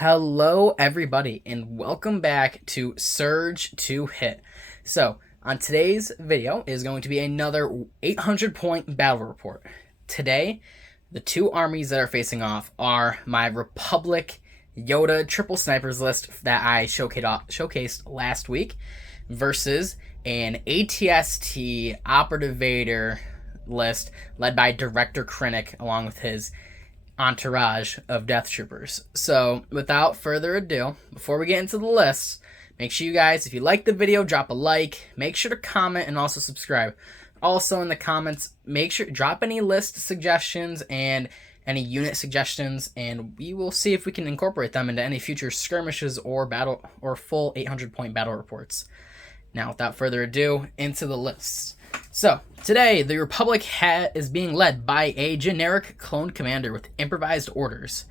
Hello, everybody, and welcome back to Surge to Hit. So, on today's video is going to be another 800-point battle report. Today, the two armies that are facing off are my Republic Yoda triple snipers list that I showcased last week versus an ATST Operative Vader list led by Director Krennic along with his entourage of Death Troopers. So, without further ado, before we get into the lists, make sure you guys, if you like the video, drop a like, make sure to comment, and also subscribe. Also, in the comments, make sure drop any list suggestions and any unit suggestions, and we will see if we can incorporate them into any future skirmishes or battle or full 800-point battle reports. Now, without further ado, into the lists. So, today, the Republic is being led by a generic clone commander with improvised orders.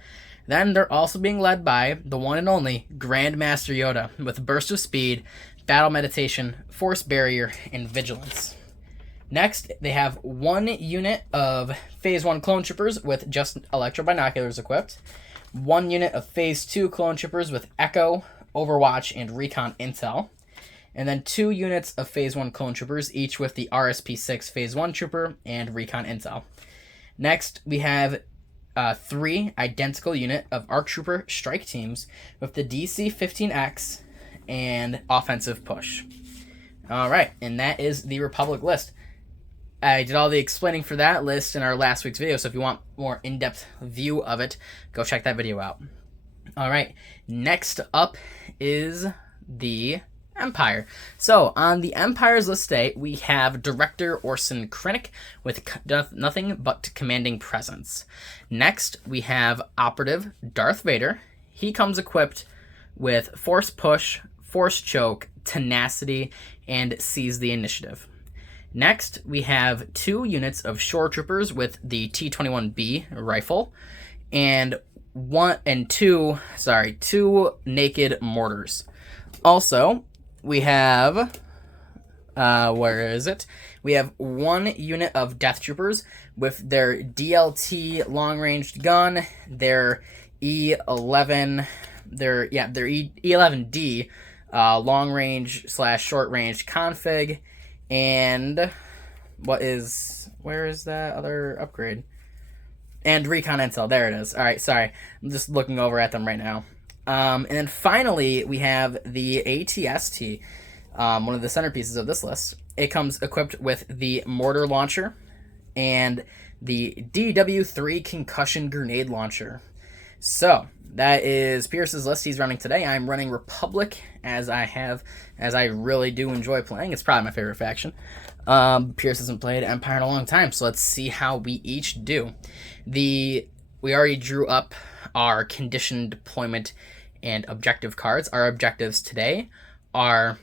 Then, they're also being led by the one and only Grand Master Yoda with burst of speed, battle meditation, force barrier, and vigilance. Next, they have one unit of Phase 1 clone troopers with just electro binoculars equipped, one unit of Phase 2 clone troopers with Echo, Overwatch, and Recon Intel, and then two units of Phase 1 clone troopers, each with the RSP-6 Phase 1 trooper and Recon Intel. Next, we have three identical unit of ARC Trooper strike teams with the DC-15X and offensive push. Alright, and that is the Republic list. I did all the explaining for that list in our last week's video, so if you want more in-depth view of it, go check that video out. Alright, next up is the Empire. So, on the Empire's list today, we have Director Krennic with nothing but commanding presence. Next, we have Operative Darth Vader. He comes equipped with Force Push, Force Choke, Tenacity, and Seize the Initiative. Next, we have two units of Shore Troopers with the T-21B rifle, and two naked mortars. Also, we have, we have one unit of Death Troopers with their DLT long-ranged gun, their E11, their E11D long-range / short-range config, and where is that other upgrade? And Recon Intel, there it is. Alright, sorry, I'm just looking over at them right now. And then finally, we have the ATST, one of the centerpieces of this list. It comes equipped with the mortar launcher and the DW3 concussion grenade launcher. So, that is Pierce's list he's running today. I'm running Republic as I really do enjoy playing. It's probably my favorite faction. Pierce hasn't played Empire in a long time, so let's see how we each do. We already drew up our condition deployment and objective cards. Our objectives today are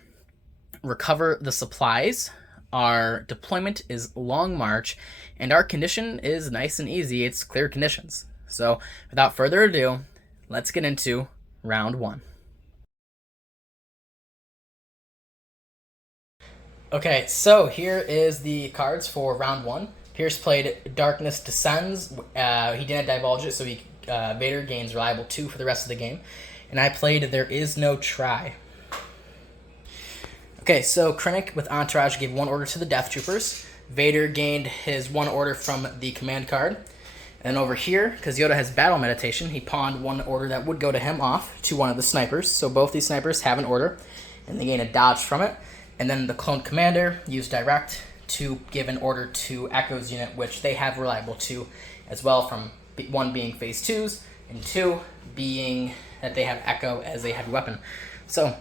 recover the supplies, our deployment is long march, and our condition is nice and easy. It's clear conditions. So without further ado, let's get into round one. Okay, so here is the cards for round one. Pierce played Darkness Descends. He didn't divulge it, so Vader gains reliable 2 for the rest of the game. And I played There Is No Try. Okay, so Krennic with Entourage gave one order to the Death Troopers. Vader gained his one order from the command card. And over here, because Yoda has battle meditation, he pawned one order that would go to him off to one of the snipers. So both these snipers have an order, and they gain a dodge from it. And then the clone commander used direct to give an order to Echo's unit, which they have reliable 2 as well, from 1 being Phase 2s, and 2 being that they have Echo as a heavy weapon. So,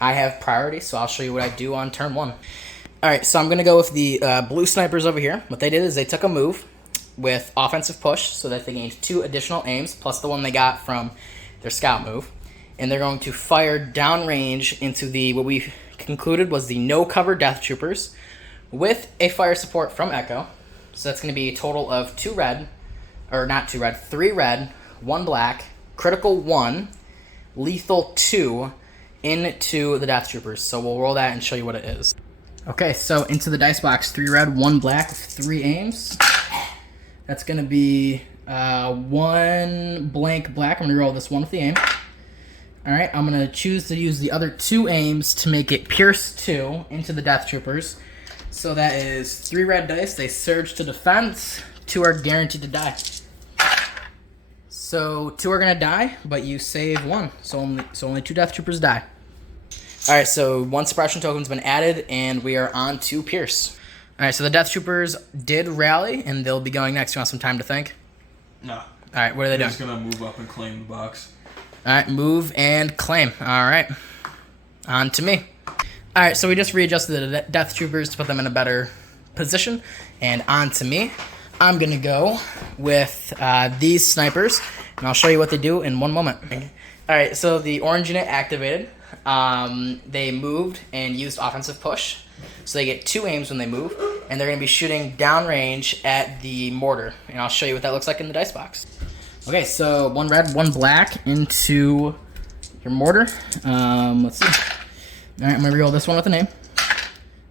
I have priority, so I'll show you what I do on turn 1. Alright, so I'm going to go with the blue snipers over here. What they did is they took a move with offensive push, so that they gained 2 additional aims, plus the one they got from their scout move. And they're going to fire downrange into what we concluded was the no-cover Death Troopers, with a fire support from Echo. So that's going to be a total of 3 red, 1 black, critical 1, lethal 2 into the Death Troopers. So we'll roll that and show you what it is. Okay, so into the dice box, 3 red, 1 black, 3 aims. That's going to be One blank black. I'm going to roll this one with the aim. Alright, I'm going to choose to use the other 2 aims to make it Pierce 2 into the Death Troopers. So that is 3 red dice. They surge to defense. 2 are guaranteed to die. So 2 are going to die, but you save 1. So only 2 Death Troopers die. Alright, so 1 suppression token's been added, and we are on to Pierce. Alright, so the Death Troopers did rally, and they'll be going next. You want some time to think? No. Alright, what are they doing? Just going to move up and claim the box. Alright, move and claim. Alright. On to me. Alright, so we just readjusted the Death Troopers to put them in a better position. And on to me. I'm going to go with these snipers. And I'll show you what they do in one moment. Alright, so the orange unit activated. They moved and used offensive push. So they get 2 aims when they move. And they're going to be shooting downrange at the mortar. And I'll show you what that looks like in the dice box. Okay, so 1 red, 1 black into your mortar. Let's see. All right, I'm gonna reroll this one with a name.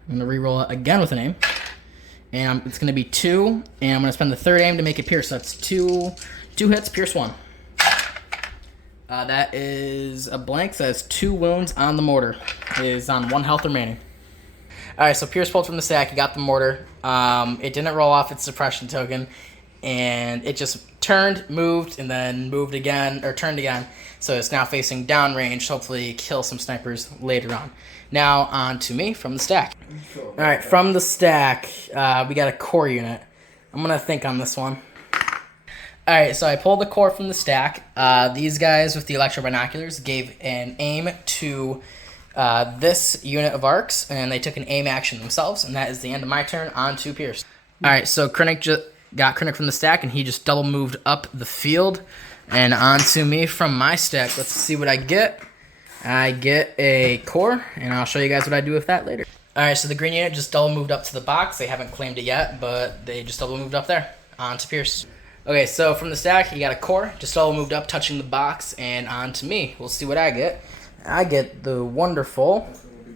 I'm gonna reroll it again with a name, and it's gonna be 2. And I'm gonna spend the 3rd aim to make it pierce. So that's 2 hits, pierce 1. That is a blank. So that's 2 wounds on the mortar. It is on 1 health remaining. All right, so Pierce pulled from the stack. He got the mortar. It didn't roll off its suppression token, and it just turned, moved, and then moved again, or turned again. So it's now facing downrange, hopefully kill some snipers later on. Now on to me from the stack. All right, from the stack, we got a core unit. I'm going to think on this one. All right, so I pulled the core from the stack. These guys with the electro binoculars gave an aim to this unit of arcs, and they took an aim action themselves, and that is the end of my turn. On to Pierce. All right, so Krennic got Krennic from the stack, and he just double moved up the field. And on to me from my stack. Let's see what I get. I get a core, and I'll show you guys what I do with that later. All right, so the green unit just double moved up to the box. They haven't claimed it yet, but they just double moved up there. On to Pierce. Okay, so from the stack, you got a core, just double moved up, touching the box, and on to me. We'll see what I get. I get the wonderful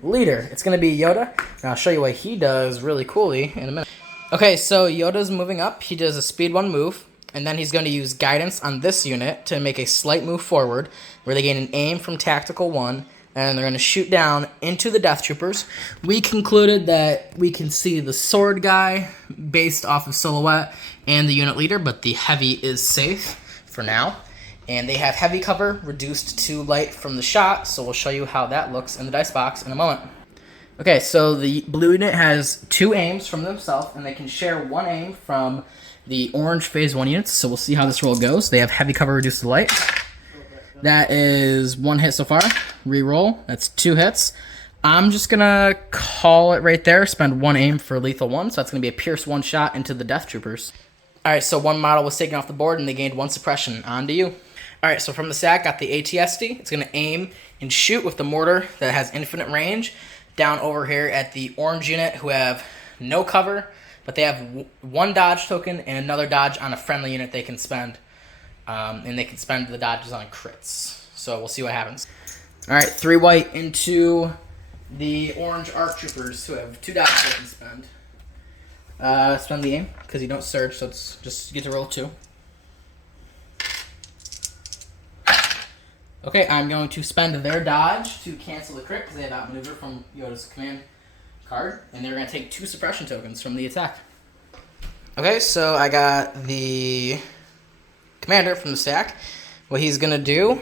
leader. It's going to be Yoda, and I'll show you what he does really coolly in a minute. Okay, so Yoda's moving up. He does a speed 1 move. And then he's going to use guidance on this unit to make a slight move forward, where they gain an aim from tactical 1, and they're going to shoot down into the Death Troopers. We concluded that we can see the sword guy based off of silhouette and the unit leader, but the heavy is safe for now. And they have heavy cover reduced to light from the shot, so we'll show you how that looks in the dice box in a moment. Okay, so the blue unit has 2 aims from themselves, and they can share 1 aim from the orange phase 1 units, so we'll see how this roll goes. They have heavy cover reduced to light. That is 1 hit so far. Reroll. That's 2 hits. I'm just going to call it right there. Spend 1 aim for lethal 1, so that's going to be a pierce 1 shot into the Death Troopers. All right, so 1 model was taken off the board, and they gained 1 suppression. On to you. All right, so from the stack, got the ATSD. It's going to aim and shoot with the mortar that has infinite range down over here at the orange unit who have no cover, but they have 1 dodge token and another dodge on a friendly unit they can spend. And they can spend the dodges on crits. So we'll see what happens. All right, 3 white into the orange ARC Troopers who have 2 dodges they can spend. Spend the aim, because you don't surge, so it's just get to roll 2. Okay, I'm going to spend their dodge to cancel the crit, because they have outmaneuver from Yoda's command card, and they're going to take 2 suppression tokens from the attack. Okay, so I got the commander from the stack. What he's going to do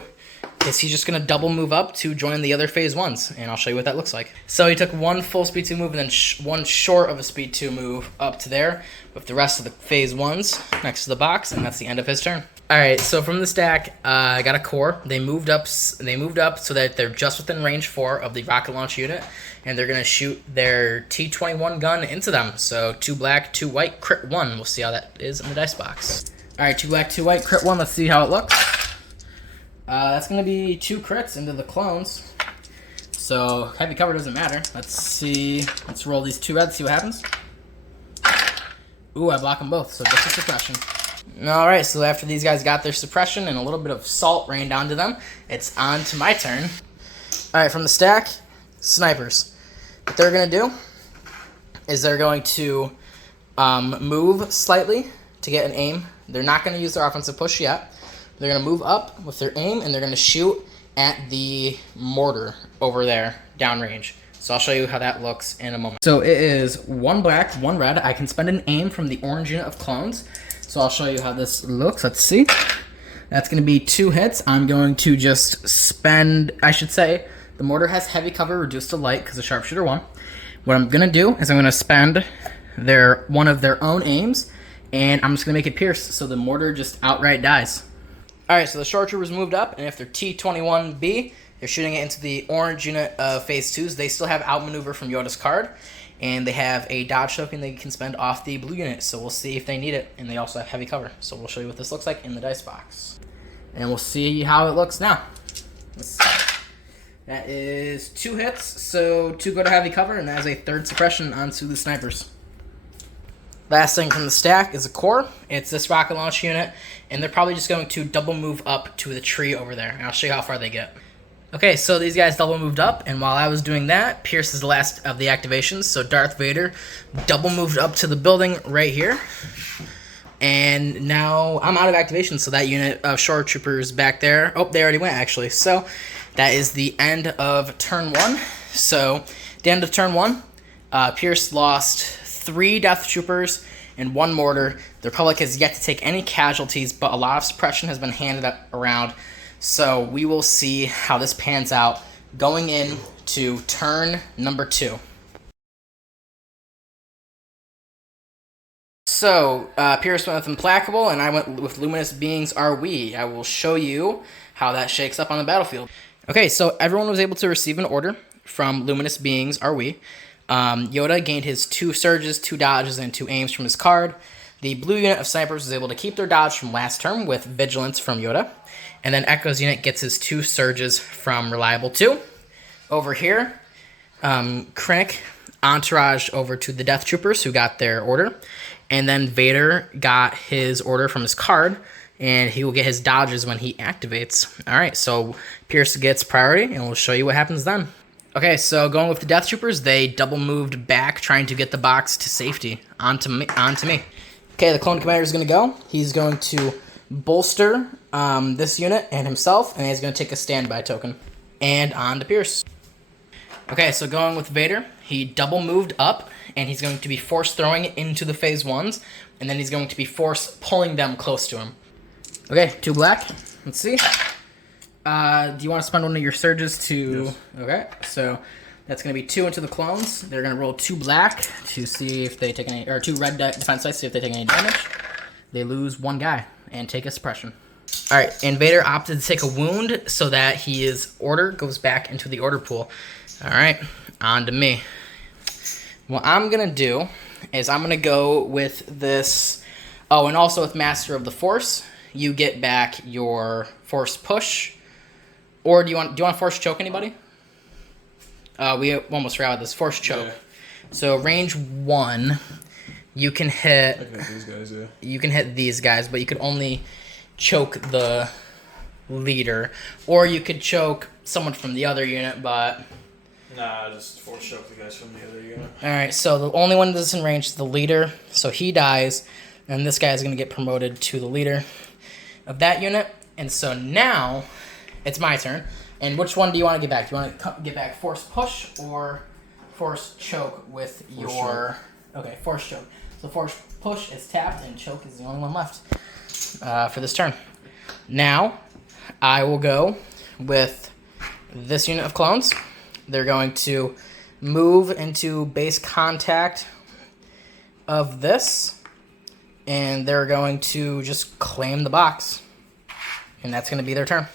is he's just going to double move up to join the other phase 1s, and I'll show you what that looks like. So he took 1 full speed 2 move and then 1 short of a speed 2 move up to there with the rest of the phase 1s next to the box, and that's the end of his turn. All right, so from the stack, I got a core. They moved up so that they're just within range 4 of the rocket launch unit, and they're going to shoot their T-21 gun into them. So 2 black, 2 white, crit 1. We'll see how that is in the dice box. All right, 2 black, 2 white, crit 1. Let's see how it looks. That's going to be 2 crits into the clones. So heavy cover doesn't matter. Let's see. Let's roll these 2 reds, see what happens. Ooh, I block them both, so just a suppression. All right, so after these guys got their suppression and a little bit of salt rained onto them, it's on to my turn. All right, from the stack, snipers. What they're going to do is they're going to move slightly to get an aim They're not going to use their offensive push yet. They're going to move up with their aim, and they're going to shoot at the mortar over there, downrange. So I'll show you how that looks in a moment. So it is 1 black, 1 red. I can spend an aim from the orange unit of clones. So I'll show you how this looks. Let's see. That's going to be 2 hits. I'm going to just spend, I should say, the mortar has heavy cover reduced to light because the sharpshooter won. What I'm going to do is I'm going to spend one of their own aims, and I'm just going to make it pierce so the mortar just outright dies. Alright, so the short troopers moved up, and if they're T-21B, they're shooting it into the orange unit of Phase 2s. They still have outmaneuver from Yoda's card, and they have a dodge token they can spend off the blue unit, so we'll see if they need it. And they also have heavy cover, so we'll show you what this looks like in the dice box. And we'll see how it looks now. Let's see. That is 2 hits, so 2 go to heavy cover, and that is a 3rd suppression onto the snipers. Last thing from the stack is a core. It's this rocket launch unit, and they're probably just going to double move up to the tree over there, and I'll show you how far they get. Okay, so these guys double moved up, and while I was doing that, Pierce is the last of the activations, so Darth Vader double moved up to the building right here, and now I'm out of activation, so that unit of short troopers back there, oh, they already went actually, so that is the end of turn 1. So, the end of turn 1, Pierce lost 3 Death Troopers and 1 mortar. The Republic has yet to take any casualties, but a lot of suppression has been handed around. So we will see how this pans out going into turn number 2. So, Pierce went with Implacable, and I went with Luminous Beings Are We. I will show you how that shakes up on the battlefield. Okay, so everyone was able to receive an order from Luminous Beings Are We. Yoda gained his 2 surges, 2 dodges, and 2 aims from his card. The blue unit of snipers was able to keep their dodge from last turn with vigilance from Yoda. And then Echo's unit gets his 2 surges from Reliable 2. Over here, Krennic entouraged over to the Death Troopers who got their order. And then Vader got his order from his card, and he will get his dodges when he activates. Alright, so Pierce gets priority, and we'll show you what happens then. Okay, so going with the Death Troopers, they double moved back, trying to get the box to safety, onto me. Okay, the Clone Commander is going to go. He's going to bolster this unit and himself, and he's going to take a standby token. And on to Pierce. Okay, so going with Vader, he double moved up, and he's going to be force throwing it into the Phase 1s, and then he's going to be force pulling them close to him. Okay, 2 black. Let's see. Do you want to spend one of your surges to... Yes. Okay, so that's going to be 2 into the clones. They're going to roll 2 black to see if they take any... Or 2 red defense dice to see if they take any damage. They lose 1 guy and take a suppression. Alright, and Vader opted to take a wound so that his order goes back into the order pool. Alright, on to me. What I'm going to do is I'm going to go with this... Oh, and also with Master of the Force, you get back your Force Push. Or do you want Force Choke anybody? We almost forgot about this. Force Choke. Yeah. So range 1, you can hit... I can hit these guys, yeah. You can hit these guys, but you could only choke the leader. Or you could choke someone from the other unit, but... Nah, just Force Choke the guys from the other unit. Alright, so the only one that's in range is the leader. So he dies, and this guy is going to get promoted to the leader of that unit. And so now... It's my turn. And which one do you want to get back? Do you want to get back Force Push or Force Choke with your... Choke. Okay, Force Choke. So Force Push is tapped, and Choke is the only one left for this turn. Now, I will go with this unit of clones. They're going to move into base contact of this, and they're going to just claim the box. And that's going to be their turn.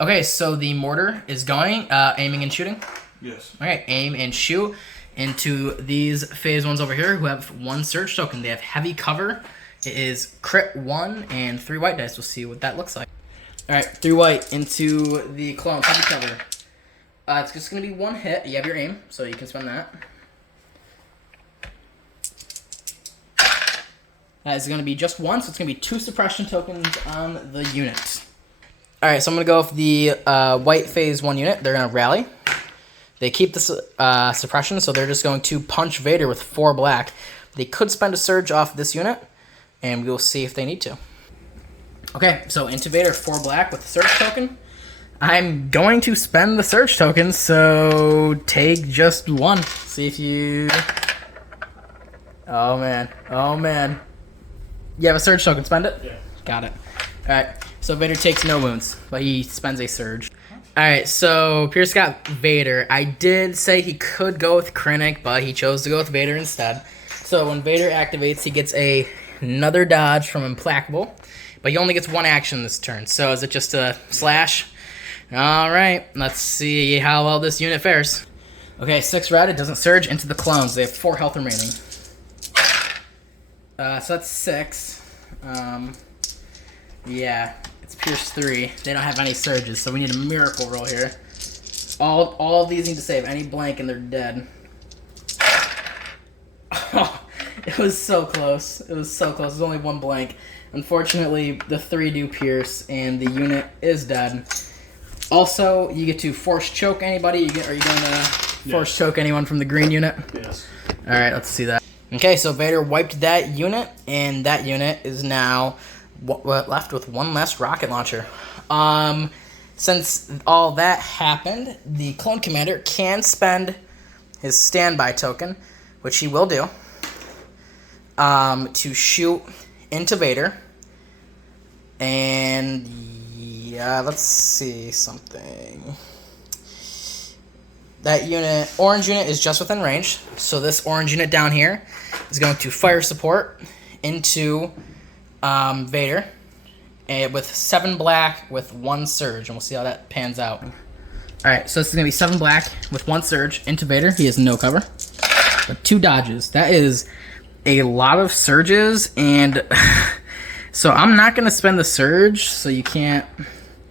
Okay, so the mortar is going, aiming and shooting. Yes. Okay, aim and shoot into these Phase 1s over here who have 1 surge token. They have heavy cover. It is crit 1 and 3 white dice. We'll see what that looks like. Alright, 3 white into the clones. Heavy cover. It's just going to be 1 hit. You have your aim, so you can spend that. That is going to be just 1, so it's going to be 2 suppression tokens on the unit. Alright, so I'm going to go with the white Phase 1 unit. They're going to rally. They keep the suppression, so they're just going to punch Vader with 4 black. They could spend a surge off this unit, and we'll see if they need to. Okay, so into Vader, 4 black with the Surge token. I'm going to spend the Surge token, so take just 1. See if you... Oh, man. Oh, man. You have a Surge token. Spend it? Yeah. Got it. Alright, so Vader takes no wounds, but he spends a Surge. Alright, so Pierce got Vader. I did say he could go with Krennic, but he chose to go with Vader instead. So when Vader activates, he gets another dodge from Implacable, but he only gets 1 action this turn. So is it just a slash? Alright, let's see how well this unit fares. Okay, 6 red, it doesn't surge into the clones. They have 4 health remaining. So that's 6. Yeah, it's Pierce 3. They don't have any surges, so we need a miracle roll here. All of these need to save any blank and they're dead. Oh, it was so close. It was so close. There's only 1 blank. Unfortunately, the 3 do pierce and the unit is dead. Also, you get to force choke anybody. Are you going to force choke anyone from the green unit? Yes. Alright, let's see that. Okay, so Vader wiped that unit, and that unit is now left with 1 less rocket launcher. Since all that happened, the clone commander can spend his standby token, which he will do, to shoot into Vader. And yeah, let's see something. That unit, orange unit, is just within range. So this orange unit down here is going to fire support into Vader, and with 7 black with 1 surge, and we'll see how that pans out. All right, so this is gonna be 7 black with 1 surge into Vader. He has no cover, but 2 dodges. That is a lot of surges, and so I'm not gonna spend the surge. So you can't.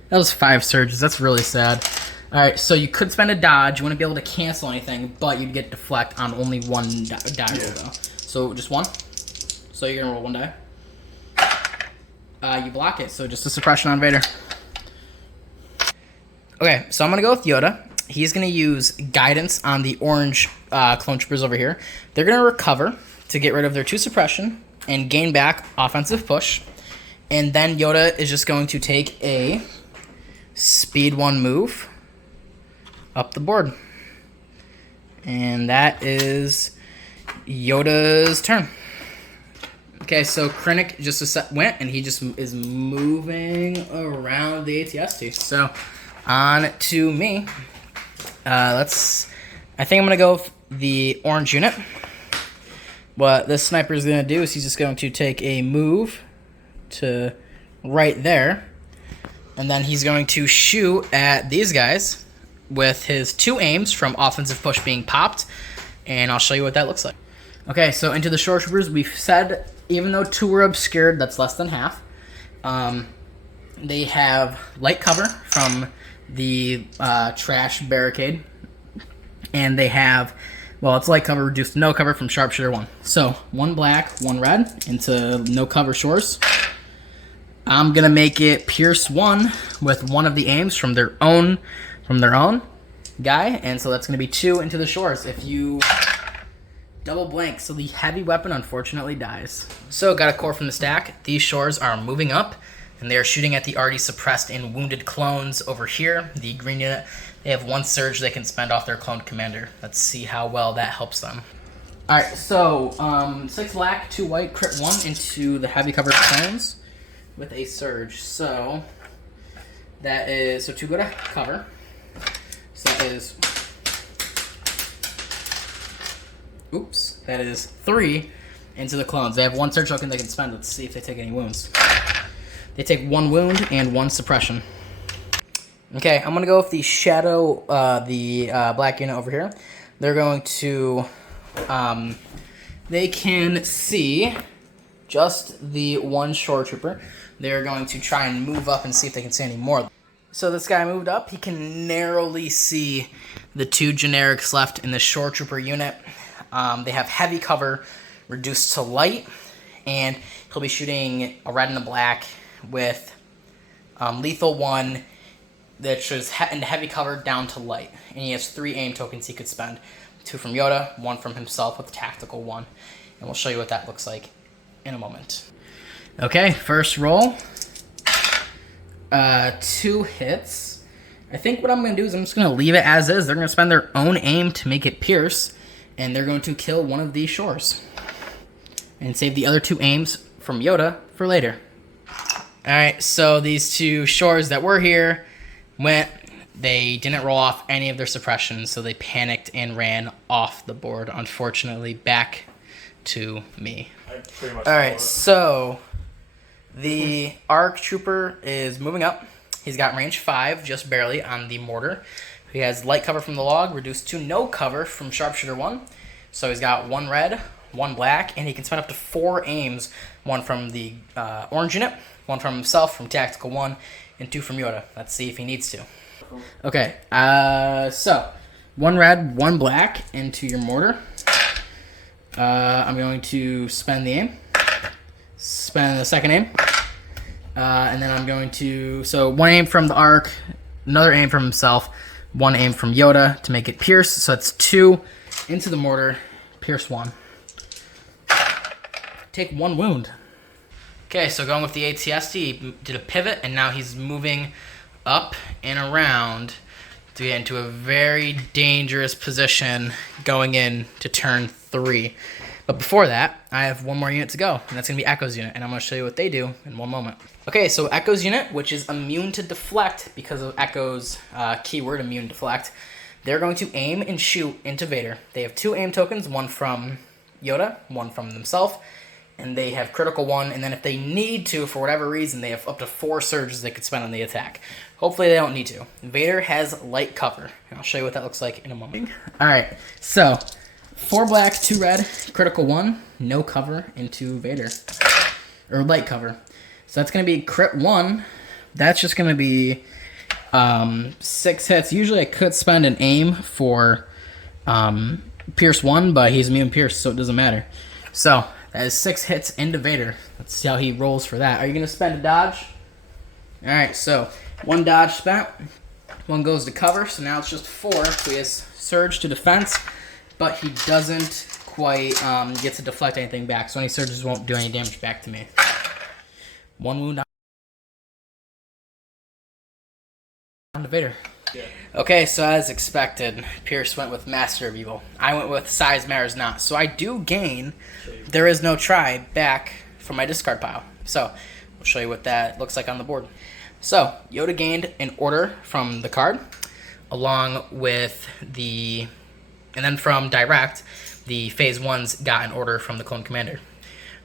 That was 5 surges. That's really sad. All right, so you could spend a dodge. You wouldn't be able to cancel anything, but you'd get deflect on only 1 die roll, though. So just 1. So you're gonna roll 1 die. You block it, so just a suppression on Vader. Okay, so I'm gonna go with Yoda. He's gonna use guidance on the orange clone troopers over here. They're gonna recover to get rid of their 2 suppression and gain back offensive push. And then Yoda is just going to take a speed 1 move up the board. And that is Yoda's turn. Okay, so Krennic just went, and he just is moving around the ATST. So, on to me. I think I'm going to go with the orange unit. What this sniper is going to do is he's just going to take a move to right there. And then he's going to shoot at these guys with his 2 aims from offensive push being popped. And I'll show you what that looks like. Okay, so into the shore troopers, we've said even though 2 were obscured, that's less than half. They have light cover from the trash barricade. And they have, well, it's light cover reduced to no cover from sharpshooter 1. So 1 black, 1 red into no cover shores. I'm gonna make it pierce 1 with 1 of the aims from their own guy, and so that's gonna be 2 into the shores. If you double blank, so the heavy weapon unfortunately dies. So got a core from the stack. These shores are moving up, and they are shooting at the already suppressed and wounded clones over here. The green unit, they have 1 surge they can spend off their clone commander. Let's see how well that helps them. All right, so 6 black, 2 white, crit 1 into the heavy covered clones with a surge. So that is, so 2 go to cover. So that is, oops, that is 3 into the clones. They have 1 surge token they can spend. Let's see if they take any wounds. They take 1 wound and 1 suppression. Okay, I'm gonna go with the shadow, black unit over here. They're going to, they can see just the 1 shore trooper. They're going to try and move up and see if they can see any more. So this guy moved up. He can narrowly see the 2 generics left in the shore trooper unit. They have heavy cover reduced to light, and he'll be shooting a red and a black with lethal 1 that is in heavy cover down to light. And he has 3 aim tokens he could spend. 2 from Yoda, 1 from himself with tactical 1. And we'll show you what that looks like in a moment. Okay, first roll. 2 hits. I think what I'm going to do is I'm just going to leave it as is. They're going to spend their own aim to make it pierce, and they're going to kill one of these shores. And save the other 2 aims from Yoda for later. Alright, so these 2 shores that were here went. They didn't roll off any of their suppressions, so they panicked and ran off the board, unfortunately, back to me. Alright, so the ARC Trooper is moving up. He's got range 5, just barely, on the mortar. He has light cover from the log, reduced to no cover from Sharpshooter 1. So he's got 1 red, 1 black, and he can spend up to 4 aims. 1 from the orange unit, 1 from himself, from Tactical 1, and 2 from Yoda. Let's see if he needs to. Okay, so 1 red, 1 black into your mortar. I'm going to spend the aim. Spend the second aim. And then I'm going to... So 1 aim from the ARC, another aim from himself, 1 aim from Yoda to make it pierce. So that's 2 into the mortar, pierce 1. Take 1 wound. Okay, so going with the ATST, he did a pivot, and now he's moving up and around to get into a very dangerous position going in to turn 3. But before that, I have 1 more unit to go, and that's going to be Echo's unit, and I'm going to show you what they do in 1 moment. Okay, so Echo's unit, which is immune to deflect because of Echo's keyword, immune deflect, they're going to aim and shoot into Vader. They have 2 aim tokens, 1 from Yoda, 1 from themselves, and they have critical 1, and then if they need to, for whatever reason, they have up to 4 surges they could spend on the attack. Hopefully they don't need to. Vader has light cover, and I'll show you what that looks like in a moment. Alright, so 4 black, 2 red, critical 1, no cover into Vader. Or light cover. So that's going to be crit 1. That's just going to be 6 hits. Usually I could spend an aim for pierce 1, but he's immune pierce, so it doesn't matter. So that is 6 hits into Vader. Let's see how he rolls for that. Are you going to spend a dodge? Alright, so 1 dodge spent. 1 goes to cover, so now it's just 4. So he has surge to defense, but he doesn't quite get to deflect anything back. So any surges won't do any damage back to me. 1 wound on to Vader. Yeah. Okay, so as expected, Pierce went with Master of Evil. I went with Size Matters Not. So I do gain There Is No Try back from my discard pile. So I'll show you what that looks like on the board. So Yoda gained an order from the card, along with the... And then from Direct, the Phase 1s got an order from the Clone Commander.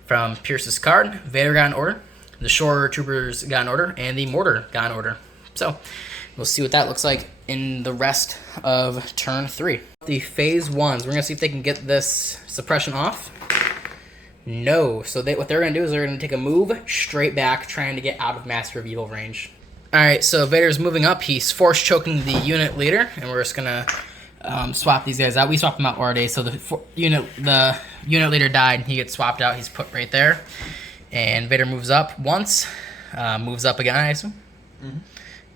From Pierce's card, Vader got an order, the Shore Troopers got an order, and the Mortar got an order. So we'll see what that looks like in the rest of turn 3. The Phase 1s, we're going to see if they can get this suppression off. No. So what they're going to do is they're going to take a move straight back, trying to get out of Master of Evil range. Alright, so Vader's moving up. He's force choking the unit leader, and we're just going to swap these guys out. We swapped them out already, so the unit leader died. He gets swapped out. He's put right there. And Vader moves up once. Moves up again, I assume. Mm-hmm.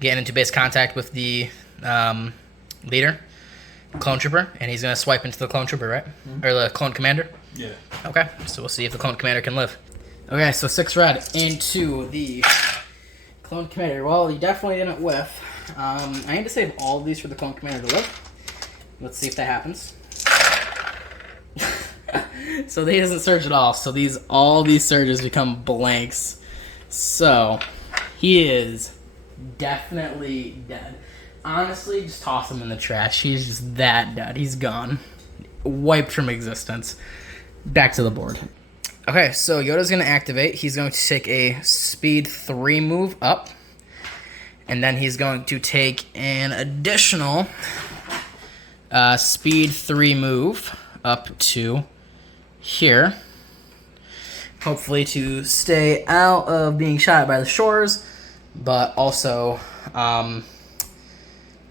Getting into base contact with the leader, Clone Trooper, and he's going to swipe into the Clone Trooper, right? Mm-hmm. Or the Clone Commander? Yeah. Okay, so we'll see if the Clone Commander can live. Okay, so 6 red into the Clone Commander. Well, he definitely didn't whiff. I need to save all of these for the Clone Commander to live. Let's see if that happens. So he doesn't surge at all. So all these surges become blanks. So he is definitely dead. Honestly, just toss him in the trash. He's just that dead. He's gone. Wiped from existence. Back to the board. Okay, so Yoda's going to activate. He's going to take a speed 3 move up. And then he's going to take an additional speed 3 move up to here. Hopefully to stay out of being shot by the shores. But also,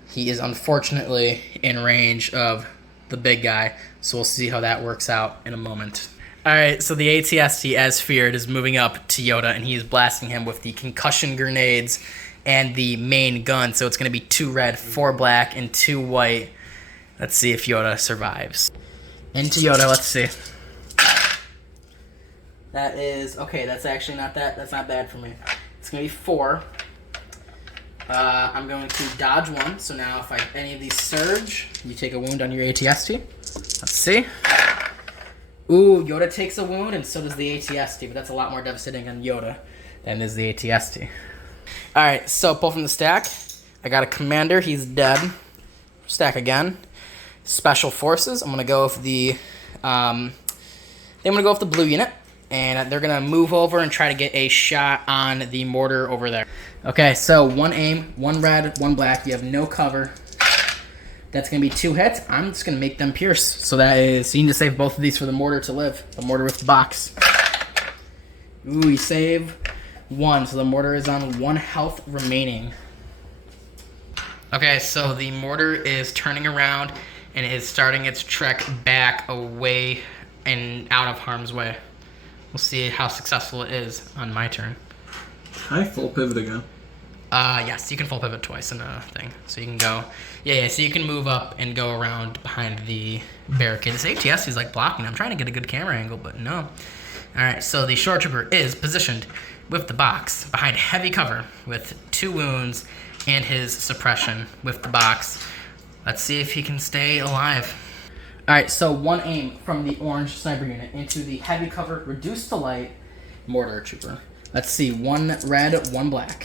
he is unfortunately in range of the big guy. So we'll see how that works out in a moment. Alright, so the ATST, as feared, is moving up to Yoda, and he is blasting him with the concussion grenades and the main gun. So it's going to be 2 red, 4 black, and 2 white. Let's see if Yoda survives. Into Yoda, let's see. That is okay. That's actually not that. That's not bad for me. It's gonna be 4. I'm going to dodge 1. So now, if any of these surge, you take a wound on your ATST. Let's see. Ooh, Yoda takes a wound, and so does the ATST. But that's a lot more devastating on Yoda than is the ATST. All right. So pull from the stack. I got a commander. He's dead. Stack again. Special forces. I'm gonna go with the. I'm gonna go with the blue unit. And they're going to move over and try to get a shot on the mortar over there. Okay, so 1 aim, 1 red, 1 black. You have no cover. That's going to be 2 hits. I'm just going to make them pierce. So you need to save both of these for the mortar to live. The mortar with the box. Ooh, you save 1. So the mortar is on 1 health remaining. Okay, so the mortar is turning around and is starting its trek back away and out of harm's way. We'll see how successful it is on my turn. Can I full pivot again? Yes, you can full pivot twice in a thing. So you can go, so you can move up and go around behind the barricade. This ATS is like blocking. I'm trying to get a good camera angle, but no. All right, so the short trooper is positioned with the box behind heavy cover with 2 wounds and his suppression with the box. Let's see if he can stay alive. All right, so 1 aim from the orange sniper unit into the heavy cover, reduced to light mortar trooper. Let's see, 1 red, 1 black.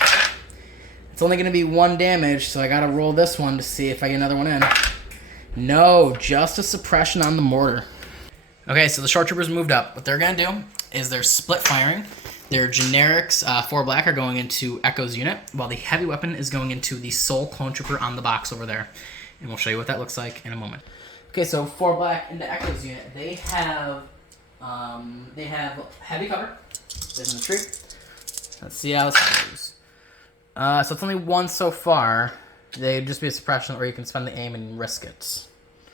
It's only going to be 1 damage, so I got to roll this one to see if I get another one in. No, just a suppression on the mortar. Okay, so the short troopers moved up. What they're going to do is they're split firing. Their generics, 4 black, are going into Echo's unit, while the heavy weapon is going into the sole clone trooper on the box over there. And we'll show you what that looks like in a moment. Okay, so 4 black into Echo's unit. They have heavy cover. There's in the tree. Let's see how this goes. So it's only 1 so far. They'd just be a suppression, or you can spend the aim and risk it.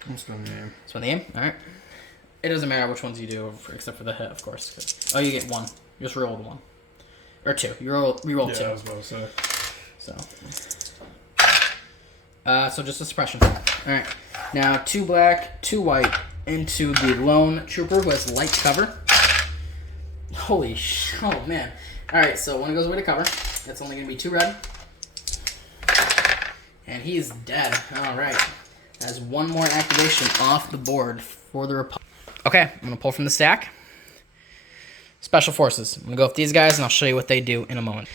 I'm spending the aim. Spend the aim? Alright. It doesn't matter which ones you do, except for the hit, of course. Oh, you get 1. You just roll the 1. Or 2. You roll 2. Yeah, I was about to say. So just a suppression. Alright. Now 2 black, 2 white into the lone trooper who has light cover. Holy oh man. Alright, so 1 goes away to cover. That's only going to be 2 red. And he's dead. Alright. That's 1 more activation off the board for the Republic. Okay, I'm going to pull from the stack. Special forces. I'm going to go with these guys and I'll show you what they do in a moment.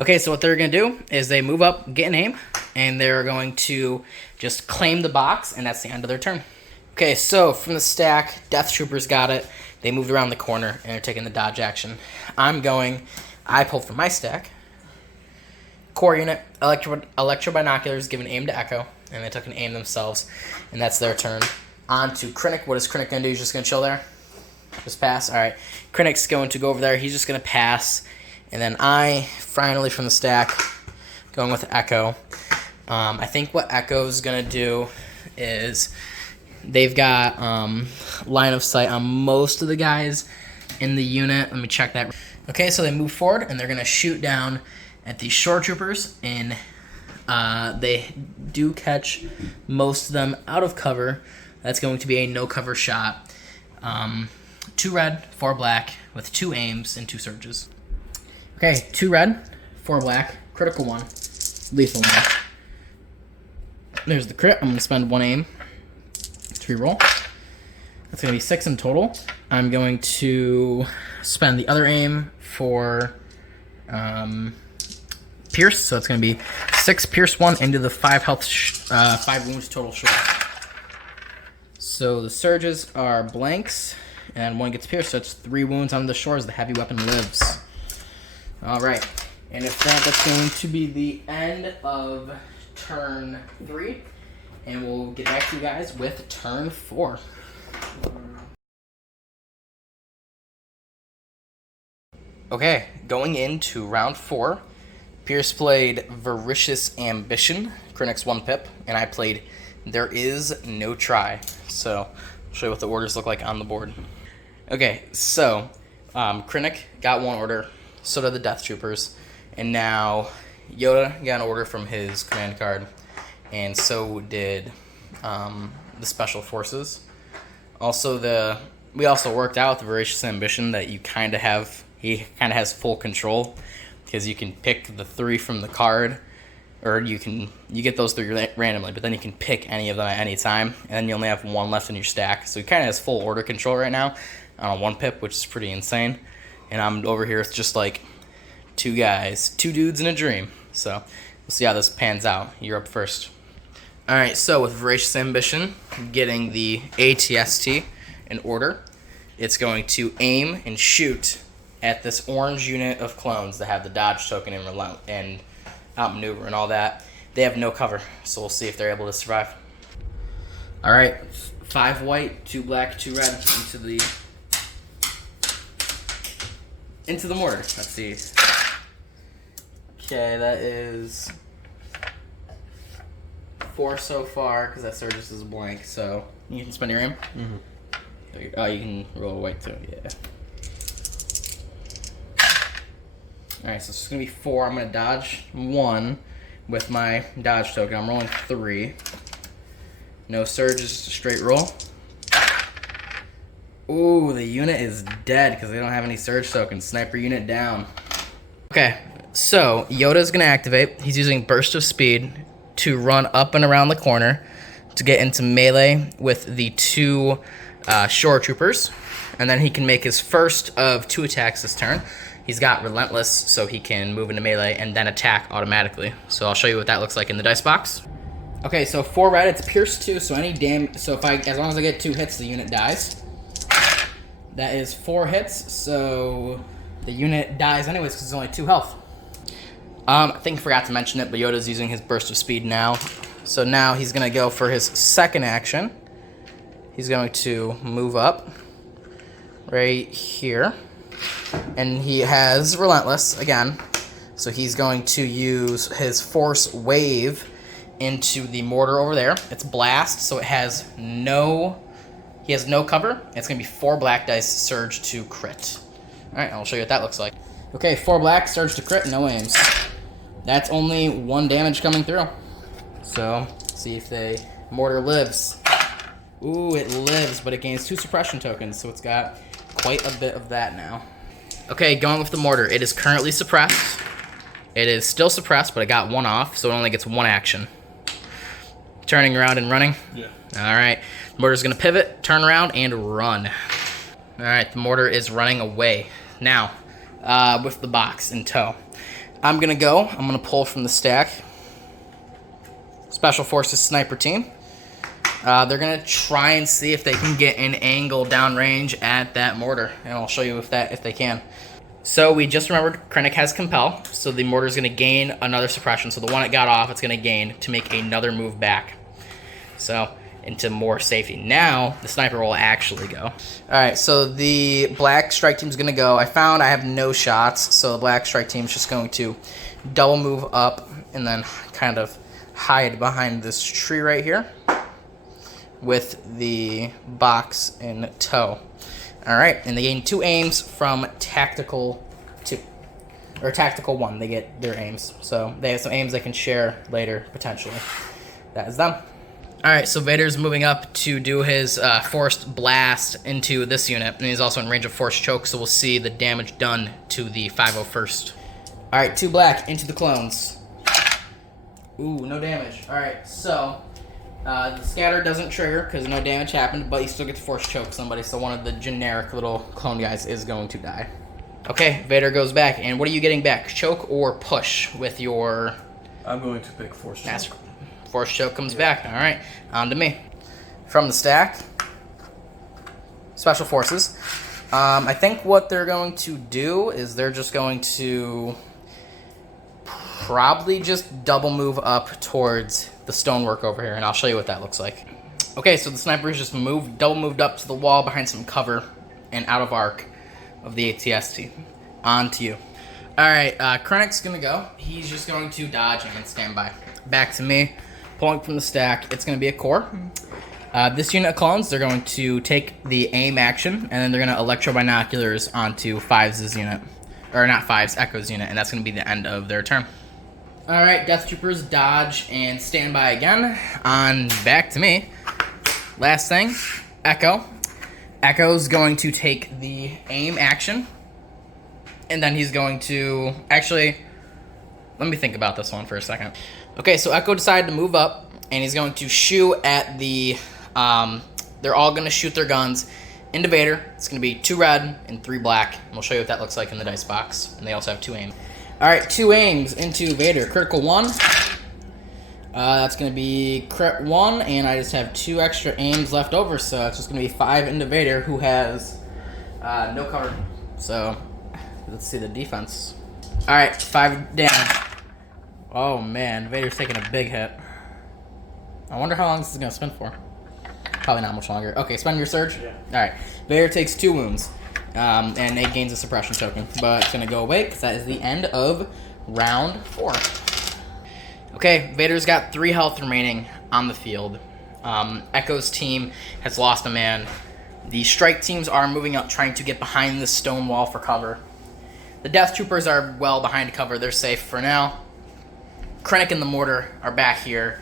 Okay, so what they're going to do is they move up, get an aim, and they're going to just claim the box, and that's the end of their turn. Okay, so from the stack, Death Troopers got it. They moved around the corner, and they're taking the dodge action. I pulled from my stack. Core unit, electro binoculars, give an aim to Echo, and they took an aim themselves, and that's their turn. On to Krennic. What is Krennic going to do? He's just going to chill there? Just pass? All right. Krennic's going to go over there. He's just going to pass. And then I, finally from the stack, going with Echo. I think what Echo's going to do is they've got line of sight on most of the guys in the unit. Let me check that. Okay, so they move forward, and they're going to shoot down at the shore troopers. And they do catch most of them out of cover. That's going to be a no-cover shot. 2 red, 4 black, with 2 aims and 2 surges. Okay, 2 red, 4 black, critical 1, lethal 1. There's the crit. I'm going to spend 1 aim to reroll. That's going to be 6 in total. I'm going to spend the other aim for pierce, so it's going to be 6 pierce 1 into the 5 health, 5 wounds total short. So the surges are blanks, and 1 gets pierced, so it's 3 wounds on the shores. The heavy weapon lives. All right, and if that's going to be the end of turn 3, and we'll get back to you guys with turn 4. Okay, going into round 4, Pierce played Voracious Ambition, Krennic's 1 pip, and I played There Is No Try. So, I'll show you what the orders look like on the board. Okay, so Krennic got 1 order. So did the Death Troopers. And now Yoda got an order from his command card. And so did the Special Forces. Also, the We also worked out with Voracious Ambition that he kind of has full control, because you can pick the 3 from the card, or you get those 3 randomly, but then you can pick any of them at any time, and then you only have 1 left in your stack. So he kind of has full order control right now on a 1 pip, which is pretty insane. And I'm over here with just like 2 guys, 2 dudes in a dream. So we'll see how this pans out. You're up first. All right, so with Voracious Ambition getting the ATST in order, it's going to aim and shoot at this orange unit of clones that have the dodge token and outmaneuver and all that. They have no cover, so we'll see if they're able to survive. All right, 5 white, 2 black, 2 red into the mortar. Let's see. Okay, that is 4 so far, because that Surges is blank. So you can spend your aim. Mm-hmm. Oh, you can roll a white too. Yeah. All right, so it's gonna be 4. I'm gonna dodge 1 with my dodge token. I'm rolling 3. No surges, just a straight roll. Ooh, the unit is dead because they don't have any surge tokens. Sniper unit down. Okay, so Yoda's gonna activate. He's using Burst of Speed to run up and around the corner to get into melee with the 2 shore troopers, and then he can make his first of 2 attacks this turn. He's got Relentless, so he can move into melee and then attack automatically. So I'll show you what that looks like in the dice box. Okay, so 4 red, it's Pierce 2, so any damage. So as long as I get 2 hits, the unit dies. That is 4 hits, so the unit dies anyways because it's only 2 health. I think I forgot to mention it, but Yoda's using his Burst of Speed now. So now he's going to go for his second action. He's going to move up right here. And he has Relentless again. So he's going to use his Force Wave into the mortar over there. It's Blast, so he has no cover. It's going to be 4 black dice, surge to crit. Alright, I'll show you what that looks like. Okay, 4 black, surge to crit, no aims. That's only 1 damage coming through. So, see if the mortar lives. Ooh, it lives, but it gains 2 suppression tokens, so it's got quite a bit of that now. Okay, going with the mortar. It is currently suppressed. It is still suppressed, but it got 1 off, so it only gets 1 action. Turning around and running? Yeah. Alright, the mortar's going to pivot, turn around, and run. Alright, the mortar is running away. Now, with the box in tow. I'm going to pull from the stack. Special Forces Sniper Team. They're going to try and see if they can get an angle downrange at that mortar. And I'll show you if they can. So we just remembered Krennic has Compel. So the mortar is going to gain another suppression. So the one it got off, it's going to gain to make another move back. So into more safety. Now the sniper will actually go. All right, so the black strike team is going to go. I have no shots. So the black strike team is just going to double move up and then kind of hide behind this tree right here with the box in tow. All right, and they gain 2 aims from Tactical 2, or Tactical 1. They get their aims, so they have some aims they can share later, potentially. That is them. All right, so Vader's moving up to do his Forced Blast into this unit, and he's also in range of Force Choke, so we'll see the damage done to the 501st. All right, 2 black into the clones. Ooh, no damage. All right, so the scatter doesn't trigger because no damage happened, but you still get to Force Choke somebody, so one of the generic little clone guys is going to die. Okay, Vader goes back, and what are you getting back? Choke or push with your... I'm going to pick Force Choke. Master. Force Choke comes back. All right, on to me. From the stack, Special Forces. I think what they're going to do is they're just going to probably just double move up towards the stonework over here, and I'll show you what that looks like. Okay, so the sniper is just double moved up to the wall behind some cover and out of arc of the ATST. On to you. All right, Krennic's gonna go. He's just going to dodge and stand by. Back to me. Pulling from the stack, it's going to be a core. This unit of clones, they're going to take the aim action, and then they're going to electro binoculars onto Fives' unit. Or not Fives, Echo's unit, and that's going to be the end of their turn. Alright, Death Troopers, dodge and stand by again. On back to me. Last thing, Echo. Echo's going to take the aim action. And then he's going to... Actually, let me think about this one for a second. Okay, so Echo decided to move up, and he's going to shoot at the... they're all going to shoot their guns into Vader. It's going to be 2 red and 3 black. And we'll show you what that looks like in the dice box. And they also have 2 aims. All right, 2 aims into Vader. Critical 1. That's going to be crit 1, and I just have 2 extra aims left over, so it's just going to be 5 into Vader, who has no cover. So let's see the defense. All right, 5 down. Oh man, Vader's taking a big hit. I wonder how long this is going to spin for. Probably not much longer. Okay, spend your surge. Yeah. All right, Vader takes 2 wounds, and it gains a suppression token, but it's going to go away because that is the end of round 4. Okay, Vader's got 3 health remaining on the field. Echo's team has lost a man. The strike teams are moving up, trying to get behind the stone wall for cover. The Death Troopers are well behind cover. They're safe for now. Krennic and the Mortar are back here,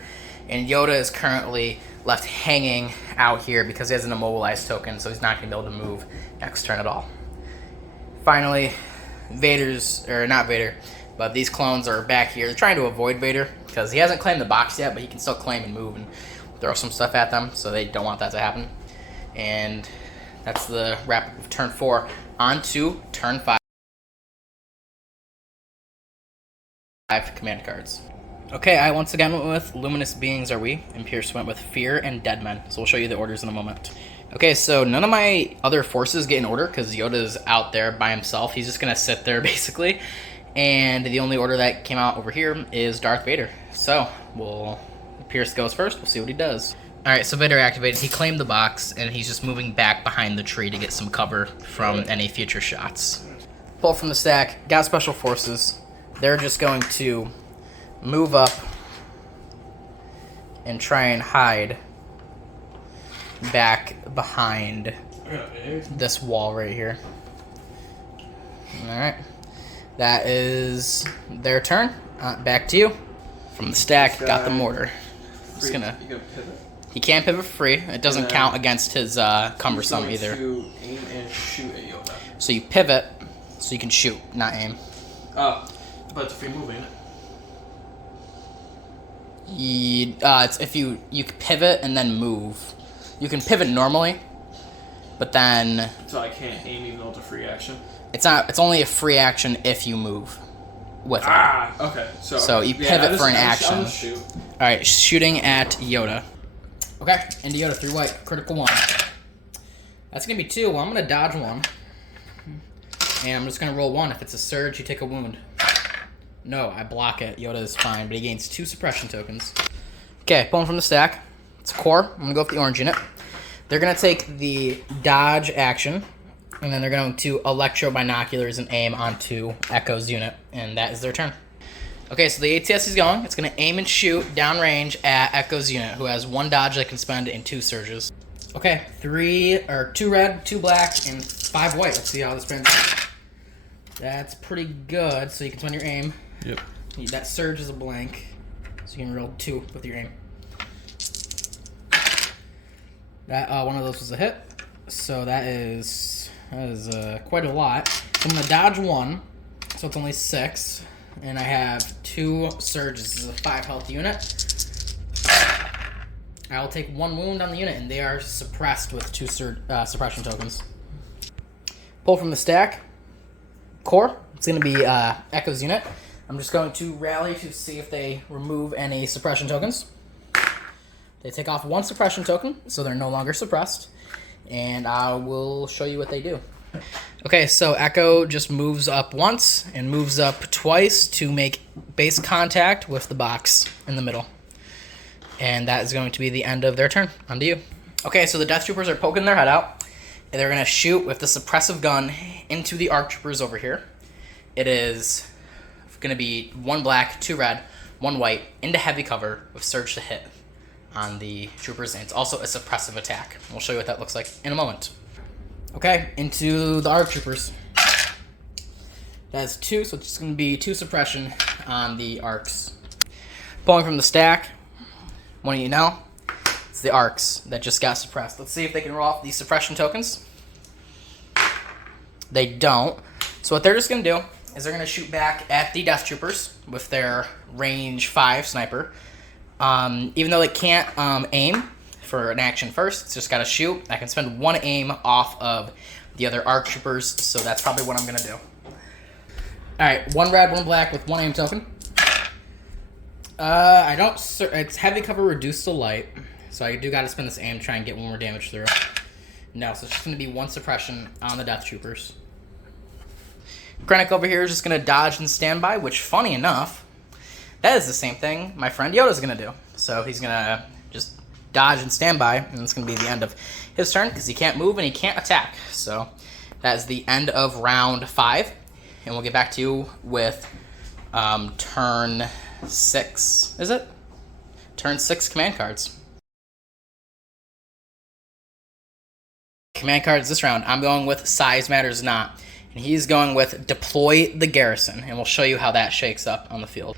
and Yoda is currently left hanging out here because he has an immobilized token, so he's not going to be able to move next turn at all. Finally, not Vader, but these clones are back here. They're trying to avoid Vader because he hasn't claimed the box yet, but he can still claim and move and throw some stuff at them, so they don't want that to happen. And that's the wrap of turn 4. On to turn 5. Command cards. Okay, I once again went with Luminous Beings Are We, and Pierce went with Fear and Dead Men, so we'll show you the orders in a moment. Okay, so none of my other forces get in order because Yoda's out there by himself. He's just going to sit there, basically. And the only order that came out over here is Darth Vader. So, Pierce goes first. We'll see what he does. Alright, so Vader activated. He claimed the box, and he's just moving back behind the tree to get some cover from any future shots. Pull from the stack. Got special forces. They're just going to move up and try and hide back behind this wall right here. Alright. That is their turn. Back to you. From the stack, got the mortar. Just gonna. You gonna pivot? He can't pivot free. It doesn't count against his cumbersome either. To aim and shoot at Yoda. So you pivot, so you can shoot, not aim. But it's free moving. It's if you pivot and then move. You can pivot normally, but then. So I can't aim even though it's a free action. It's not. It's only a free action if you move with it. Okay. So you pivot for an action. I'll just shoot. All right, shooting at Yoda. Okay, into Yoda, 3 white, critical 1. That's gonna be 2. Well, I'm gonna dodge 1, and I'm just gonna roll 1. If it's a surge, you take a wound. No, I block it. Yoda is fine, but he gains 2 suppression tokens. Okay, pulling from the stack. It's core. I'm gonna go with the orange unit. They're gonna take the dodge action, and then they're going to electro binoculars and aim onto Echo's unit, and that is their turn. Okay, so the ATS is going. It's going to aim and shoot downrange at Echo's unit, who has 1 dodge they can spend in 2 surges. Okay, 2 red, 2 black, and 5 white. Let's see how this spins. That's pretty good, so you can spend your aim. Yep. That surge is a blank, so you can roll 2 with your aim. That one of those was a hit, so that is quite a lot. So I'm going to dodge 1, so it's only 6. And I have 2 surges. This is a 5 health unit. I will take 1 wound on the unit, and they are suppressed with 2 suppression tokens. Pull from the stack. Core. It's going to be Echo's unit. I'm just going to rally to see if they remove any suppression tokens. They take off 1 suppression token, so they're no longer suppressed. And I will show you what they do. Okay, so Echo just moves up once and moves up twice to make base contact with the box in the middle. And that is going to be the end of their turn. On to you. Okay, so the Death Troopers are poking their head out. And they're going to shoot with the suppressive gun into the ARC Troopers over here. It is going to be 1 black, 2 red, 1 white, into heavy cover with surge to hit on the Troopers. And it's also a suppressive attack. We'll show you what that looks like in a moment. Okay, into the ARC Troopers. That's 2, so it's just going to be 2 suppression on the ARCs. Pulling from the stack, one of you know, it's the ARCs that just got suppressed. Let's see if they can roll off these suppression tokens. They don't. So what they're just going to do is they're going to shoot back at the Death Troopers with their range 5 sniper. Even though they can't aim for an action first, it's just got to shoot. I can spend 1 aim off of the other ARC Troopers, so that's probably what I'm going to do. Alright, 1 red, 1 black with 1 aim token. I don't... It's heavy cover reduced to light, so I do got to spend this aim to try and get 1 more damage through. No, so it's just going to be 1 suppression on the Death Troopers. Krennic over here is just going to dodge and stand by, which, funny enough, that is the same thing my friend Yoda's going to do. So he's going to just dodge and stand by, and it's going to be the end of his turn because he can't move and he can't attack. So that is the end of round 5, and we'll get back to you with turn 6. Is it? Turn 6 command cards. Command cards this round. I'm going with Size Matters Not. And he's going with Deploy the Garrison. And we'll show you how that shakes up on the field.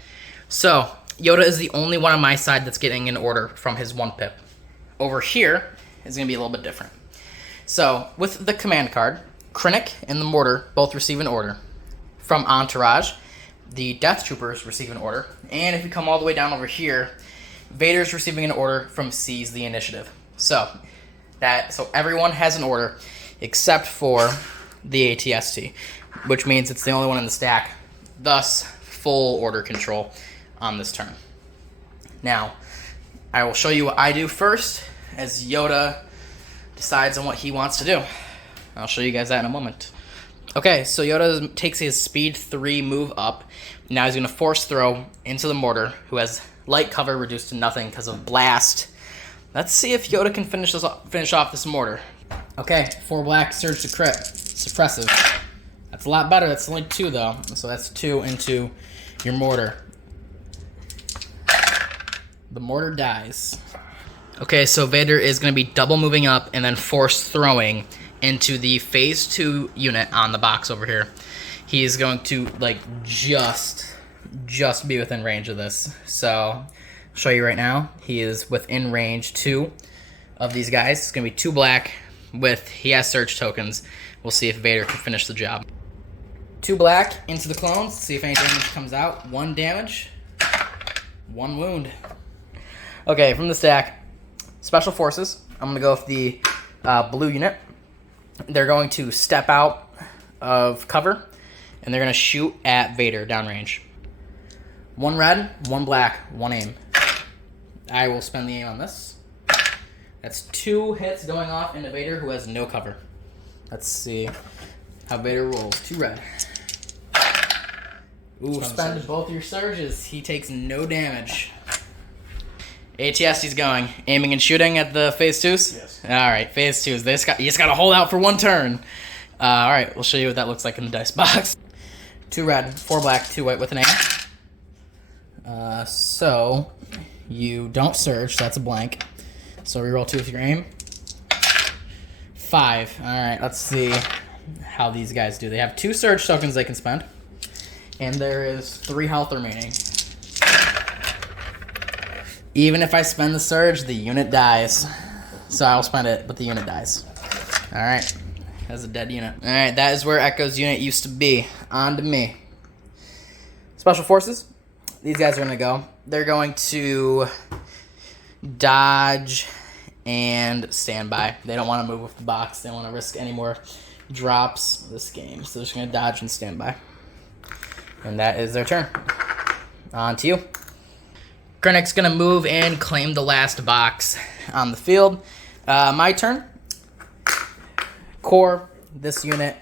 So, Yoda is the only one on my side that's getting an order from his 1 pip. Over here is going to be a little bit different. So, with the command card, Krennic and the Mortar both receive an order. From Entourage, the Death Troopers receive an order. And if we come all the way down over here, Vader's receiving an order from Seize the Initiative. So everyone has an order except for the ATST, which means it's the only one in the stack, thus full order control on this turn. Now, I will show you what I do first as Yoda decides on what he wants to do. I'll show you guys that in a moment. Okay, so Yoda takes his speed 3 move up. Now he's going to force throw into the Mortar, who has light cover reduced to nothing because of blast. Let's see if Yoda can finish off this Mortar. Okay, 4 black, surge to crit. Suppressive. That's a lot better. That's only 2, though. So that's 2 into your Mortar. The Mortar dies. Okay, so Vader is going to be double moving up and then force throwing into the phase 2 unit on the box over here. He is going to, like, just be within range of this. So, I'll show you right now. He is within range 2 of these guys. It's going to be 2 black he has surge tokens. We'll see if Vader can finish the job. 2 black into the clones. See if any damage comes out. 1 damage. 1 wound. Okay, from the stack, Special Forces. I'm going to go with the blue unit. They're going to step out of cover, and they're going to shoot at Vader downrange. 1 red, 1 black, 1 aim. I will spend the aim on this. That's 2 hits going off into Vader, who has no cover. Let's see how Vader rolls. 2 red. Ooh, spend both your surges. He takes no damage. ATST's going. Aiming and shooting at the phase 2s? Yes. Alright, phase 2s. You just gotta hold out for 1 turn. Alright, we'll show you what that looks like in the dice box. 2 red, 4 black, 2 white with an aim. So, you don't surge, so that's a blank. So reroll 2 with your aim. 5. Alright, let's see how these guys do. They have 2 surge tokens they can spend. And there is 3 health remaining. Even if I spend the surge, the unit dies. So I'll spend it, but the unit dies. Alright, that's a dead unit. Alright, that is where Echo's unit used to be. On to me. Special Forces. These guys are going to go. They're going to dodge and stand by. They don't want to move with the box. They don't want to risk any more drops this game. So they're just going to dodge and stand by. And that is their turn. On to you. Krennic's going to move and claim the last box on the field. My turn. Core, this unit.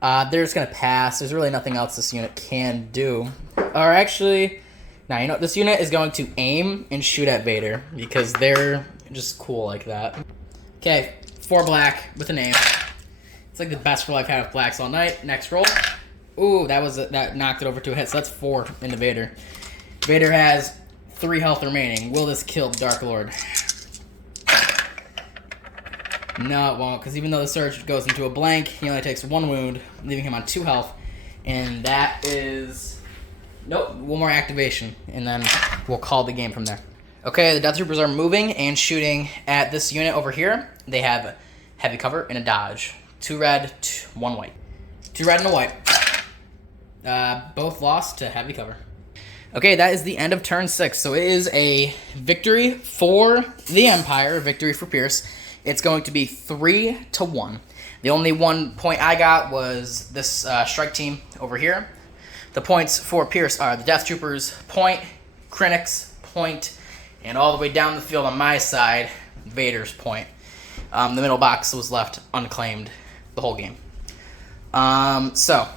They're just going to pass. There's really nothing else this unit can do. Or actually, now you know what? This unit is going to aim and shoot at Vader because they're just cool like that. Okay, 4 black with an aim. It's like the best roll I've had with blacks all night. Next roll. Ooh, that knocked it over to a hit. So that's 4 into Vader. Vader has 3 health remaining. Will this kill Dark Lord? No, it won't, because even though the surge goes into a blank, he only takes 1 wound, leaving him on 2 health. And that is... Nope, 1 more activation, and then we'll call the game from there. Okay, the Death Troopers are moving and shooting at this unit over here. They have heavy cover and a dodge. 2 red, 1 white. 2 red and a white. Both lost to heavy cover. Okay, that is the end of turn 6. So it is a victory for the Empire, a victory for Pierce. It's going to be 3-1. The only 1 point I got was this strike team over here. The points for Pierce are the Death Troopers point, Krennic's point, and all the way down the field on my side, Vader's point. The middle box was left unclaimed the whole game. So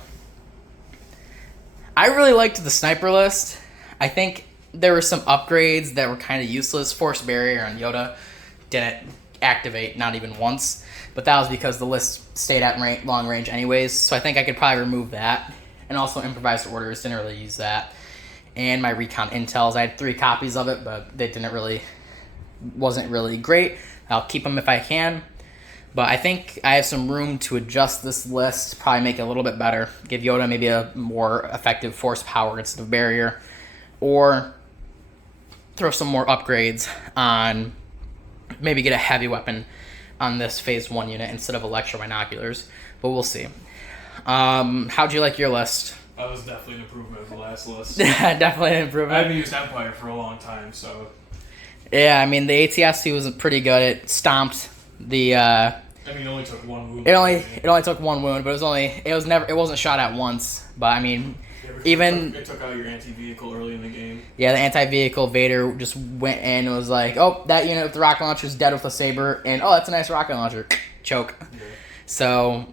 I really liked the sniper list. I think there were some upgrades that were kind of useless. Force Barrier on Yoda didn't activate, not even once. But that was because the list stayed at long range anyways. So I think I could probably remove that. And also Improvised Orders, didn't really use that. And my Recon Intels, I had 3 copies of it, but they wasn't really great. I'll keep them if I can. But I think I have some room to adjust this list, probably make it a little bit better. Give Yoda maybe a more effective force power instead of barrier. Or throw some more upgrades on, maybe get a heavy weapon on this Phase 1 unit instead of electro binoculars. But we'll see. How'd you like your list? That was definitely an improvement of the last list. Definitely an improvement. I haven't used Empire for a long time, so... Yeah, I mean, the ATST was pretty good. It stomped the... I mean, it only took 1 wound. It only took 1 wound, but it wasn't shot at once. But I mean, it took out your anti-vehicle early in the game. Yeah, the anti-vehicle Vader just went in and was like, oh, that unit with the rocket launcher is dead with a saber, and oh, that's a nice rocket launcher. Choke. Yeah. So,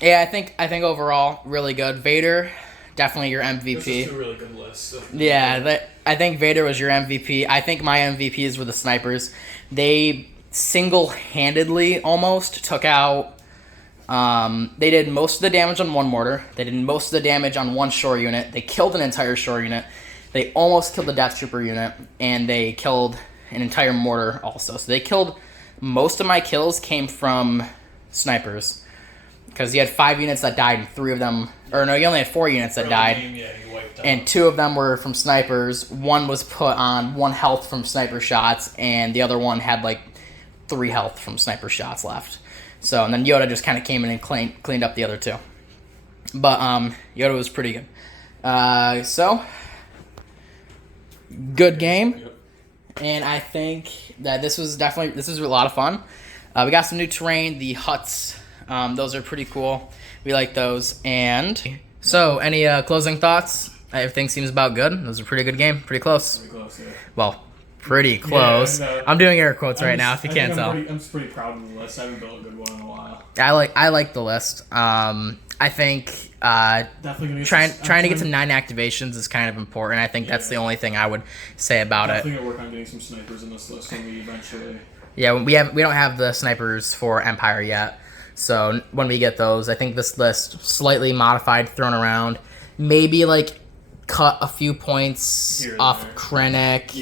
yeah, I think overall really good. Vader, definitely your MVP. This is 2 really good lists. So. Yeah, I think Vader was your MVP. I think my MVPs were the snipers. They single-handedly almost took out... they did most of the damage on 1 mortar. They did most of the damage on 1 shore unit. They killed an entire shore unit. They almost killed the Death Trooper unit. And they killed an entire mortar also. So they killed... Most of my kills came from snipers. Because you had 5 units that died and 3 of them... Or no, you only had 4 units that died. Game, yeah, you wiped out. And 2 of them were from snipers. 1 was put on 1 health from sniper shots. And the other one had like 3 health from sniper shots left. So, and then Yoda just kind of came in and cleaned up the other 2. But Yoda was pretty good. So, good game. Yep. And I think that this was a lot of fun. We got some new terrain, the huts. Those are pretty cool. We like those. And so, any closing thoughts? Everything seems about good. It was a pretty good game. Pretty close. Pretty close, yeah. Well, pretty close. Yeah, no, I'm doing air quotes right now if you can't tell. I'm just pretty proud of the list. I haven't built a good one in a while. I like the list. I think definitely trying to get to 9 activations is kind of important. I think that's the only thing I would say about definitely gonna work on getting some snipers in this list when we eventually. Yeah, we don't have the snipers for Empire yet. So when we get those, I think this list slightly modified, thrown around, maybe like cut a few points off Krennic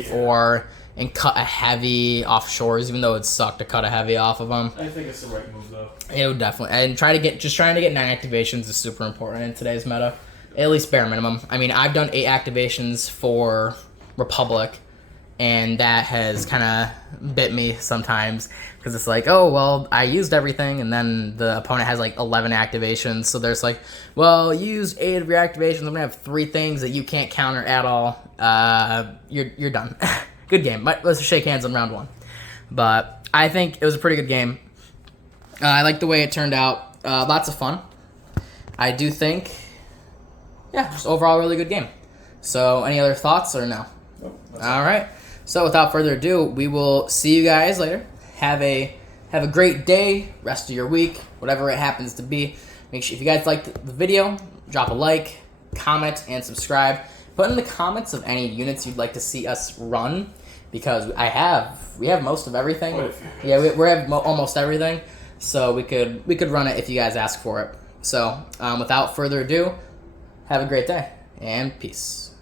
and cut a heavy off shores, even though it sucked to cut a heavy off of them. I think it's the right move though. It would definitely, and trying to get 9 activations is super important in today's meta, at least bare minimum. I mean, I've done 8 activations for Republic, and that has kind of bit me sometimes because it's like, oh well, I used everything, and then the opponent has like 11 activations, so there's like, well, you used 8 of your activations. I'm gonna have 3 things that you can't counter at all. You're done. Good game. Let's shake hands on round 1. But I think it was a pretty good game. I like the way it turned out. Lots of fun. I do think, just overall really good game. So any other thoughts or no? Nope, all right. So without further ado, we will see you guys later. Have a great day, rest of your week, whatever it happens to be. Make sure if you guys liked the video, drop a like, comment, and subscribe. Put in the comments of any units you'd like to see us run, because we have most of everything. Yeah, we have almost everything, so we could run it if you guys ask for it. So without further ado, have a great day and peace.